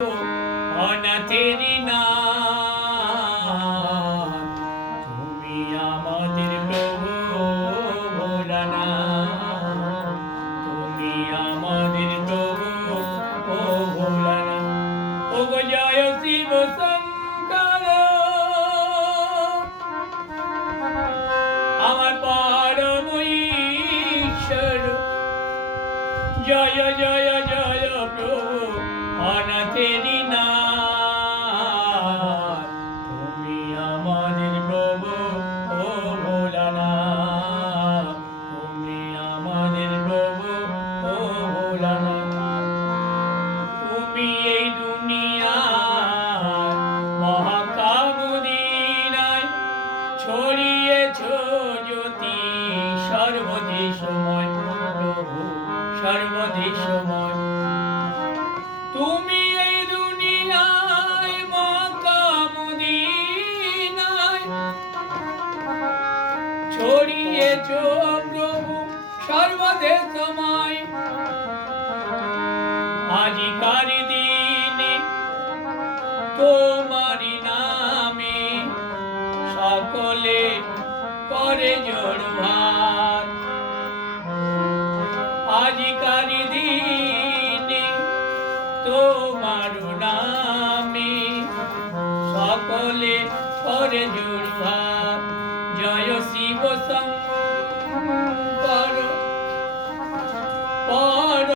অনাথেরি নাথ তুমি আমাদের প্রভু ভোলানাথ, তুমি আমাদের প্রভু ভোলানাথ। ওগো জয় শিব শঙ্কর আমার পরম ঈশ্বর, জয় জয় জয় প্রভু অনাথেরি নাথ, তুমি আমাদের প্রভু ভোলানাথ, তুমি আমাদের প্রভু ভোলানাথ। তুমি এই দুনিয়ায় মহাকামদিনায় ছড়িয়েছ জ্যোতি সর্বদেশময় প্রভু সর্বদেশময়। তুমি এই দুনিয়ায় মহাকামদিনায় ছড়িয়েছ প্রভু সর্বদেশময়। আজিকার দিনে তোমারি নামে সকলে করে জোড়হাত। আজিকার দিনে তোমার নামে সকলে করে জোড়হাত।